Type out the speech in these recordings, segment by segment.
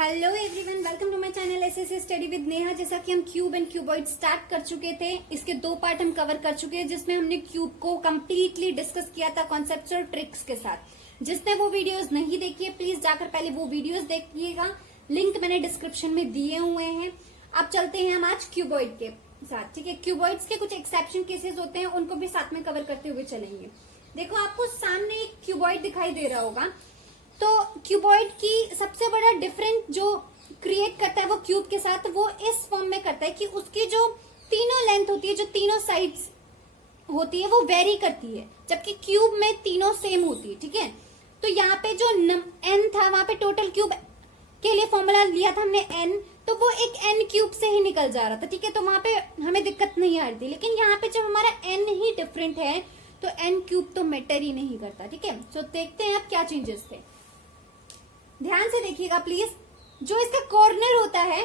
Hello everyone, welcome to my channel SSC study with Neha. जैसा कि हम क्यूब एंड क्यूबॉइड स्टार्ट कर चुके थे, इसके 2 पार्ट हम कवर कर चुके हैं, जिसमें हमने क्यूब को कंप्लीटली डिस्कस किया था कॉन्सेप्ट्स और ट्रिक्स के साथ। जिसने वो वीडियोस नहीं देखी है, प्लीज जाकर पहले वो वीडियोस देखिएगा, लिंक मैंने डिस्क्रिप्शन में दिए हुए हैं। अब चलते हैं हम आज क्यूबॉइड के साथ, ठीक है। क्यूबॉइड्स के कुछ एक्सेप्शन केसेस होते हैं, उनको भी साथ में कवर करते हुए चलेंगे। देखो, आपको सामने एक क्यूबॉइड दिखाई दे रहा होगा। तो क्यूबॉइड की सबसे बड़ा डिफरेंट जो क्रिएट करता है वो क्यूब के साथ, वो इस फॉर्म में करता है कि उसकी जो तीनों लेंथ होती है, जो तीनों साइड्स होती है, वो वेरी करती है, जबकि क्यूब में तीनों सेम होती है, ठीक है। तो यहाँ पे जो n था, वहां पे टोटल क्यूब के लिए फॉर्मूला लिया था हमने n, तो वो एक n क्यूब से ही निकल जा रहा था, ठीक है। तो वहां पे हमें दिक्कत नहीं आ रही थी। लेकिन यहाँ पे जब हमारा n ही डिफरेंट है, तो n क्यूब तो मैटर ही नहीं करता, ठीक है। तो देखते हैं अब क्या चेंजेस थे। ध्यान से देखिएगा प्लीज। जो इसका कॉर्नर होता है,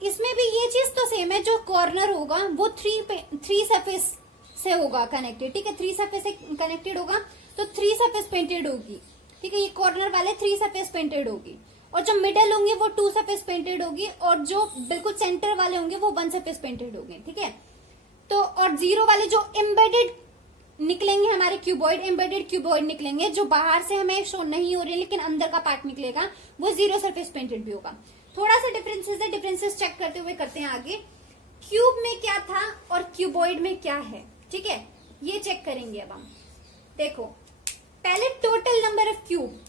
इसमें भी ये चीज तो सेम है। जो कॉर्नर होगा वो थ्री सरफेस से होगा कनेक्टेड, ठीक है। 3 सरफेस से कनेक्टेड होगा, तो 3 सरफेस पेंटेड होगी, ठीक है। ये कॉर्नर वाले 3 सरफेस पेंटेड होगी, और जो मिडल होंगे वो 2 सरफेस पेंटेड होगी, और जो बिल्कुल सेंटर वाले होंगे वो 1 सरफेस पेंटेड होंगे, ठीक है। तो और 0 वाले जो एम्बेडेड निकलेंगे, हमारे क्यूबॉइड एम्बेडेड क्यूबॉइड निकलेंगे, जो बाहर से हमें शो नहीं हो रहे लेकिन अंदर का पार्ट निकलेगा, वो 0 सरफेस पेंटेड भी होगा। थोड़ा सा डिफरेंसेस है, डिफरेंसेस चेक करते हुए करते हैं आगे। क्यूब में क्या था और क्यूबॉइड में क्या है, ठीक है, ये चेक करेंगे अब हम। देखो, पहले टोटल नंबर ऑफ क्यूब।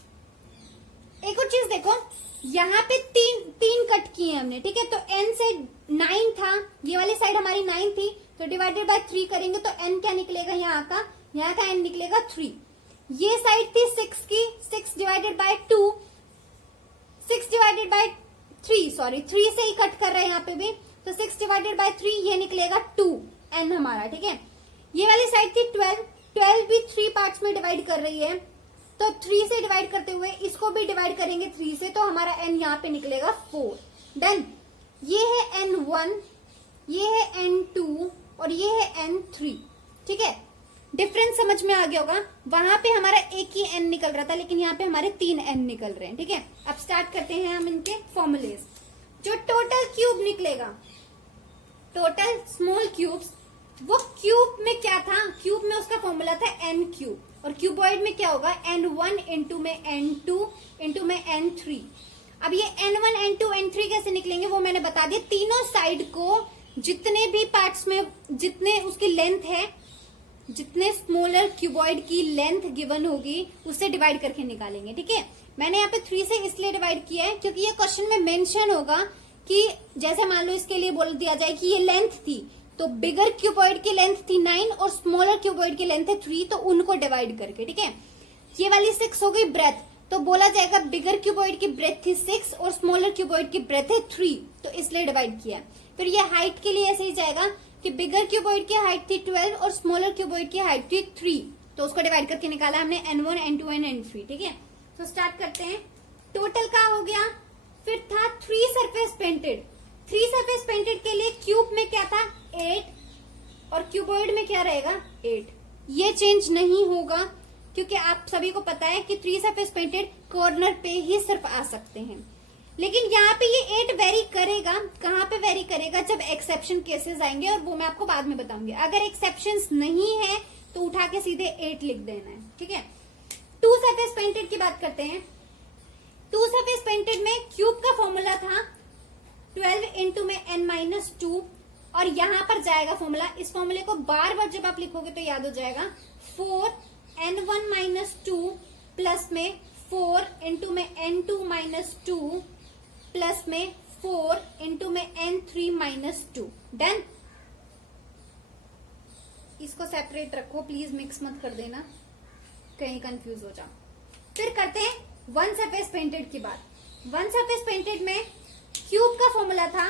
एक और चीज देखो, यहाँ पे तीन कट किए हमने, ठीक है। तो n से 9 था, ये वाली साइड हमारी 9 थी, तो डिवाइडेड बाय 3 करेंगे तो n क्या निकलेगा, यहाँ का n निकलेगा 3। ये साइड थी 6 की, 6 divided by 2, 6 divided by 3, sorry 3 से ही कट कर रहे हैं यहाँ पे भी, तो 6 डिवाइडेड बाय 3 ये निकलेगा 2 n हमारा, ठीक है। ये वाली साइड थी 12 भी 3 पार्ट्स में डिवाइड कर रही है, तो 3 से डिवाइड करते हुए इसको भी डिवाइड करेंगे 3 से, तो हमारा n यहाँ पे निकलेगा 4। डन। ये है n1, ये है n2 और ये है n3, ठीक है। डिफरेंस समझ में आ गया होगा। वहां पे हमारा एक ही n निकल रहा था, लेकिन यहाँ पे हमारे 3 n निकल रहे हैं, ठीक है। अब स्टार्ट करते हैं हम इनके फॉर्मूलेज। जो टोटल क्यूब निकलेगा, टोटल स्मॉल क्यूब्स, वो क्यूब में क्या था, क्यूब में उसका फॉर्मूला था n क्यूब, और क्यूबॉइड में क्या होगा, n1 इंटू में n2 इंटू में n3। अब ये n1 n2 n3 कैसे निकलेंगे वो मैंने बता दिया। तीनों साइड को जितने भी पार्ट्स में जितने उसकी लेंथ है, जितने स्मॉलर क्यूबॉइड की लेंथ गिवन होगी, उससे डिवाइड करके निकालेंगे, ठीक है। मैंने यहाँ पे 3 से इसलिए डिवाइड किया है क्योंकि ये क्वेश्चन में मेंशन होगा कि जैसे मान लो इसके लिए बोल दिया जाए कि ये लेंथ थी, तो बिगर क्यूबॉइड की लेंथ थी 9 और स्मॉलर क्यूबॉइड की लेंथ है 3, तो उनको डिवाइड करके, ठीक है। ये वाली 6 हो गई ब्रेथ, तो बोला जाएगा बिगर क्यूबॉइड की ब्रेथ थी 6 और स्मॉलर क्यूबॉइड की ब्रेथ है 3, तो इसलिए डिवाइड किया। फिर ये हाइट के लिए ऐसे ही जाएगा कि बिगर क्यूबॉइड की हाइट थी 12 और स्मॉलर क्यूबॉइड की हाइट थी 3, तो उसको डिवाइड करके निकाला हमने n1 n2 एंड n3, ठीक है। तो स्टार्ट करते हैं। टोटल का हो गया। फिर था 3 सरफेस पेंटेड। 3 सरफेस पेंटेड के लिए क्यूब में क्या था, 8, और क्यूबॉइड में क्या रहेगा, 8। ये चेंज नहीं होगा क्योंकि आप सभी को पता है कि 3 सरफेस पेंटेड कॉर्नर पे ही सिर्फ आ सकते हैं। लेकिन यहाँ पे ये 8 वेरी करेगा। कहाँ पे वेरी करेगा, जब एक्सेप्शन केसेस आएंगे, और वो मैं आपको बाद में बताऊंगी। अगर एक्सेप्शंस नहीं है तो उठा के सीधे 8 लिख देना है, ठीक है। 2 सरफेस पेंटेड की बात करते हैं। 2 सरफेस पेंटेड में क्यूब का फॉर्मूला था 12 इंटू में n-2, और यहां पर जाएगा फॉर्मूला। इस फॉर्मूले को बार बार जब आप लिखोगे तो याद हो जाएगा। 4n1-2 प्लस में 4 इंटू में n2-2 प्लस में 4 इंटू में n3-2। डन। इसको सेपरेट रखो प्लीज, मिक्स मत कर देना, कहीं कंफ्यूज हो जाओ। फिर करते हैं 1 सरफेस पेंटेड की बात। 1 सरफेस पेंटेड में क्यूब का फॉर्मूला था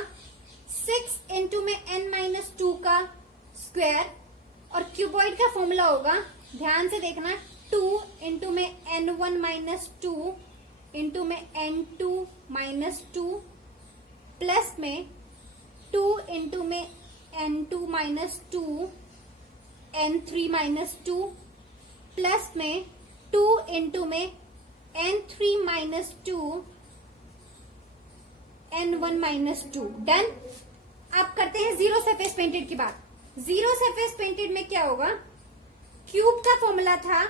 6 इंटू में n-2 का स्क्वायर, और क्यूबॉइड का फॉर्मूला होगा, ध्यान से देखना, 2 इंटू में n1-2 इंटू में n2-2 प्लस में 2 इंटू में n2-2 n3-2 प्लस में 2 इंटू में n3-2 N1 माइनस 2। डन। अब करते हैं जीरो सरफेस पेंटेड की बात। जीरो सरफेस पेंटेड में क्या होगा, क्यूब का फॉर्मूला था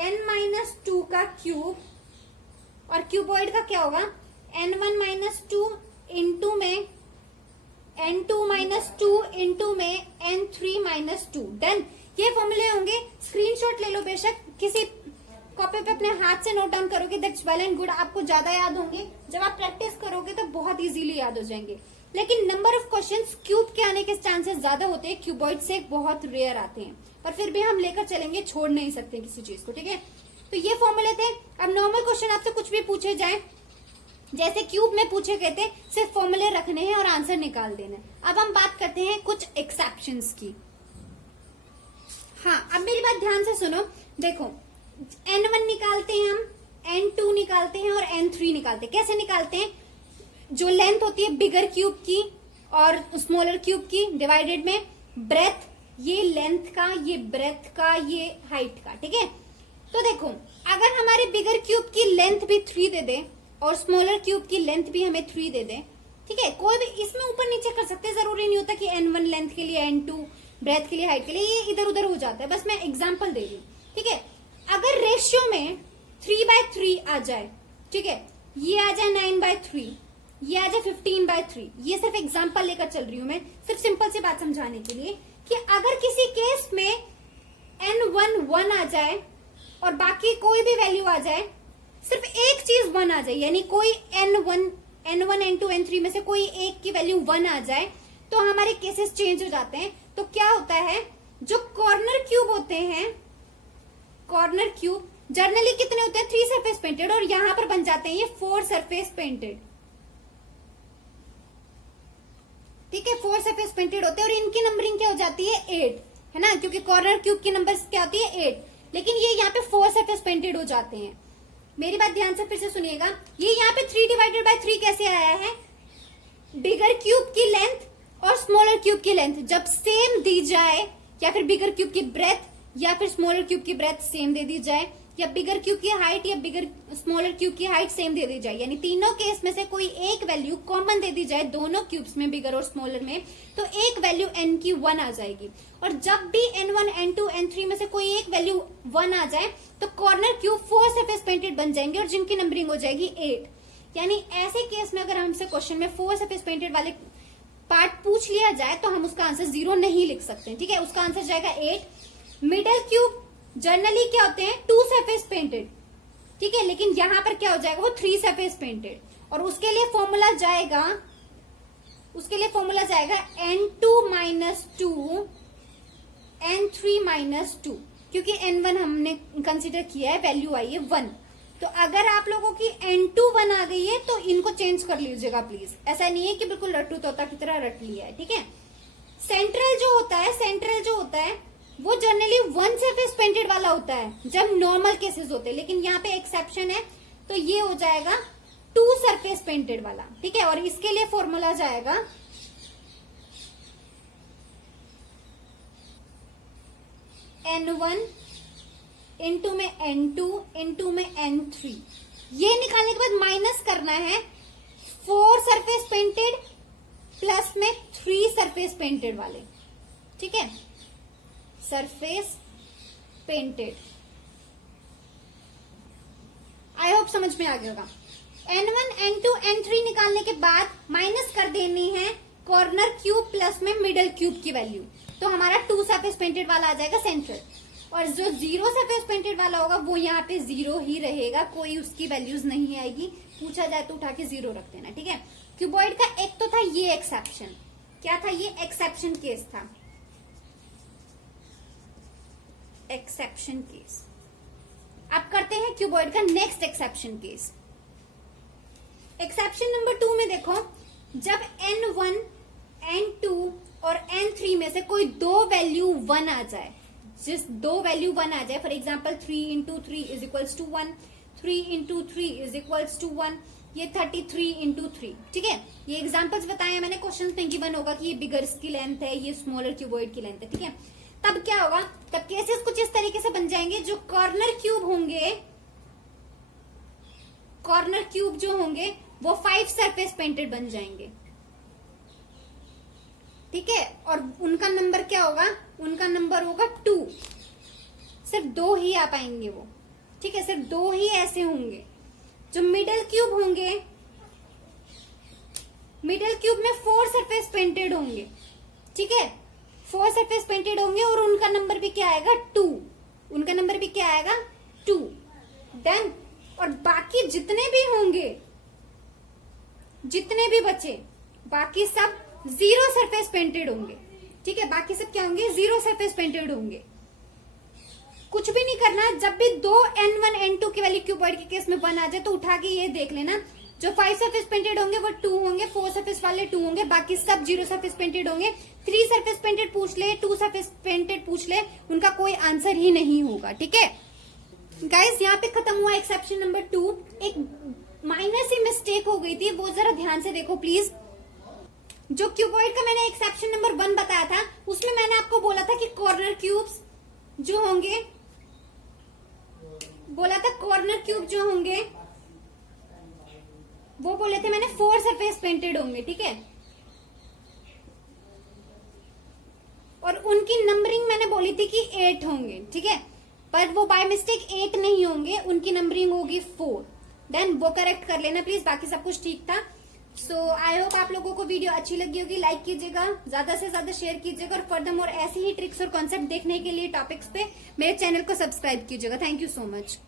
n माइनस 2 का क्यूब, और क्यूबॉइड का क्या होगा N1 माइनस 2 इंटू में N2 माइनस 2 इंटू में N3 माइनस 2। डन। ये फॉर्मूले होंगे, स्क्रीनशॉट ले लो, बेशक किसी कॉपी पे अपने हाथ से नोट डाउन करोगे, दैट्स वेल एंड गुड, आपको ज्यादा याद होंगे। जब आप प्रैक्टिस करोगे तो बहुत इजीली याद हो जाएंगे। लेकिन नंबर ऑफ क्वेश्चंस क्यूब के आने के चांसेस ज्यादा होते हैं, क्यूबॉइड से बहुत रेयर आते हैं, पर फिर भी हम लेकर चलेंगे, छोड़ नहीं सकते किसी चीज को, ठीक है। तो ये फॉर्मूले थे। अब नॉर्मल क्वेश्चन आपसे कुछ भी पूछे जाए, जैसे क्यूब में पूछे गए थे, सिर्फ फॉर्मूले रखने हैं और आंसर निकाल देना है। अब हम बात करते हैं कुछ एक्सेप्शंस की। हाँ, अब मेरी बात ध्यान से सुनो। देखो, N1 निकालते हैं हम, N2 निकालते हैं और N3 निकालते हैं। कैसे निकालते हैं, जो लेंथ होती है बिगर क्यूब की और स्मॉलर क्यूब की, डिवाइडेड में ब्रेथ, ये लेंथ का, ये ब्रेथ का, ये हाइट का, ठीक है। तो देखो, अगर हमारे बिगर क्यूब की लेंथ भी 3 दे दे और स्मॉलर क्यूब की लेंथ भी हमें 3 दे दे, ठीक है, कोई भी इसमें ऊपर नीचे कर सकते हैं, जरूरी नहीं होता कि N1 लेंथ के लिए, N2 ब्रेथ के लिए, हाइट के लिए, ये इधर उधर हो जाता है, बस मैं एग्जांपल दे रही हूँ, ठीक है। अगर रेशियो में 3/3 आ जाए, ठीक है, ये आ जाए 9/3, ये आ जाए 15/3, ये सिर्फ एग्जांपल लेकर चल रही हूं मैं, सिर्फ सिंपल सी बात समझाने के लिए, कि अगर किसी केस में N1 1 आ जाए और बाकी कोई भी वैल्यू आ जाए, सिर्फ एक चीज 1 आ जाए, यानी कोई N1 N2 N3 में से कोई एक की वैल्यू 1 आ जाए, तो हमारे केसेस चेंज हो जाते हैं। तो क्या होता है, जो कॉर्नर क्यूब होते हैं, कॉर्नर क्यूब जनरली कितने होते हैं, 3 सरफेस पेंटेड, और यहां पर बन जाते हैं ये 4 सरफेस पेंटेड, ठीक है, 4 सरफेस पेंटेड होते हैं, और इनकी नंबरिंग क्या हो जाती है 8, है ना, क्योंकि कॉर्नर क्यूब की नंबर क्या होती है 8, लेकिन ये यहाँ पे 4 सरफेस पेंटेड हो जाते हैं। मेरी बात ध्यान से फिर से सुनिएगा, ये यहाँ पे 3/3 कैसे आया है, बिगर क्यूब की लेंथ और स्मॉलर क्यूब की लेंथ जब सेम दी जाए, या फिर बिगर क्यूब की ब्रेथ या फिर स्मॉलर क्यूब की ब्रेथ सेम दे दी जाए, या बिगर क्यूब की हाइट या बिगर स्मॉलर क्यूब की हाइट सेम दे दी जाए, यानी तीनों केस में से कोई एक वैल्यू कॉमन दे दी जाए दोनों क्यूब्स में, बिगर और स्मॉलर में, तो एक वैल्यू n की 1 आ जाएगी। और जब भी N1 N2 N3 में से कोई एक वैल्यू 1 आ जाए, तो कॉर्नर क्यूब 4 सरफेस पेंटेड बन जाएंगे और जिनकी नंबरिंग हो जाएगी 8। यानी ऐसे केस में अगर हमसे क्वेश्चन में 4 सरफेस पेंटेड वाले पार्ट पूछ लिया जाए, तो हम उसका आंसर 0 नहीं लिख सकते, ठीक है, उसका आंसर जाएगा 8। मिडल क्यूब जनरली क्या होते हैं 2 सरफेस पेंटेड, ठीक है, लेकिन यहां पर क्या हो जाएगा, वो 3 सरफेस पेंटेड, और उसके लिए फॉर्मूला जाएगा, N2 माइनस 2 N3 माइनस 2, क्योंकि N1 हमने कंसिडर किया है, वैल्यू आई है 1। तो अगर आप लोगों की N2 1 आ गई है, तो इनको चेंज कर लीजिएगा प्लीज, ऐसा नहीं है कि बिल्कुल रट्टू तोता की तरह रट लिया है, ठीक है। सेंट्रल जो होता है वो जनरली 1 सरफेस पेंटेड वाला होता है जब नॉर्मल केसेस होते हैं, लेकिन यहाँ पे एक्सेप्शन है, तो ये हो जाएगा 2 सरफेस पेंटेड वाला, ठीक है। और इसके लिए फॉर्मूला जाएगा N1 इंटू में N2 इंटू में N3, ये निकालने के बाद माइनस करना है 4 सरफेस पेंटेड प्लस में 3 सरफेस पेंटेड वाले, ठीक है, सरफेस पेंटेड। आई होप समझ में आ गया होगा। N1 N2 N3 निकालने के बाद माइनस कर देनी है कॉर्नर क्यूब प्लस में मिडल क्यूब की वैल्यू, तो हमारा 2 सरफेस पेंटेड वाला आ जाएगा सेंट्रल, और जो 0 सरफेस पेंटेड वाला होगा वो यहाँ पे 0 ही रहेगा, कोई उसकी वैल्यूज नहीं आएगी, पूछा जाए तो उठा के 0 रख देना, ठीक है। क्यूबॉइड का एक तो था ये एक्सेप्शन, क्या था, ये एक्सेप्शन केस था, एक्सेप्शन केस। अब करते हैं क्यूबॉइड का next exception case. Exception number 2 में देखो, जब N1 N2 और N3 में से कोई 2 वैल्यू 1 आ जाए, जिस 2 वैल्यू 1 आ जाए, for example 3 into 3 is equals to 1, 3 into 3 is equals to 1, ये 33 इंटू 3, ठीक है। ये एग्जाम्पल्स बताए मैंने, क्वेश्चन में गिवन होगा कि ये बिगर की लेंथ है, ये स्मॉलर क्यूबॉइड की लेंथ है, ठीक है। तब क्या होगा, तब केसेस कुछ इस तरीके से बन जाएंगे, जो कॉर्नर क्यूब होंगे, कॉर्नर क्यूब जो होंगे वो 5 सरफेस पेंटेड बन जाएंगे। ठीक है, और उनका नंबर क्या होगा, उनका नंबर होगा 2। सिर्फ 2 ही आ पाएंगे वो। ठीक है, सिर्फ 2 ही ऐसे होंगे। जो मिडिल क्यूब होंगे, मिडिल क्यूब में 4 सरफेस पेंटेड होंगे। ठीक है, 4 सरफेस पेंटेड होंगे और उनका नंबर भी क्या आएगा 2। उनका नंबर भी क्या आएगा 2। देन और बाकी जितने भी होंगे, जितने भी बचे, बाकी सब 0 सरफेस पेंटेड होंगे। ठीक है, बाकी सब क्या होंगे 0 सरफेस पेंटेड होंगे। कुछ भी नहीं करना, जब भी 2 n1 n2 की वैल्यू क्यूबॉइड के केस में 1 आ जाए तो उठा के ये देख लेना, जो 5 सरफेस पेंटेड होंगे वो 2 होंगे, 4 सरफेस वाले 2 होंगे, बाकी सब 0 सरफेस पेंटेड होंगे। 3 सरफेस पेंटेड पूछ ले, 2 सरफेस पेंटेड पूछ ले, उनका कोई आंसर ही नहीं होगा। ठीक है गाइस, यहाँ पे खत्म हुआ एक्सेप्शन नंबर 2। एक माइनर सी मिस्टेक हो गई थी, वो जरा ध्यान से देखो प्लीज। जो क्यूबॉइड का मैंने एक्सेप्शन नंबर 1 बताया था, उसमें मैंने आपको बोला था कि कॉर्नर क्यूब्स जो होंगे, बोला था कॉर्नर क्यूब जो होंगे वो बोले थे मैंने 4 सरफेस पेंटेड होंगे। ठीक है, और उनकी नंबरिंग मैंने बोली थी कि 8 होंगे। ठीक है, पर वो बाय मिस्टेक 8 नहीं होंगे, उनकी नंबरिंग होगी 4। देन वो करेक्ट कर लेना प्लीज, बाकी सब कुछ ठीक था। सो आई होप आप लोगों को वीडियो अच्छी लगी होगी। लाइक कीजिएगा, ज्यादा से ज्यादा शेयर कीजिएगा, और फर्दरमोर ऐसे ही ट्रिक्स और कॉन्सेप्ट देखने के लिए टॉपिक्स पे मेरे चैनल को सब्सक्राइब कीजिएगा। Thank you so much.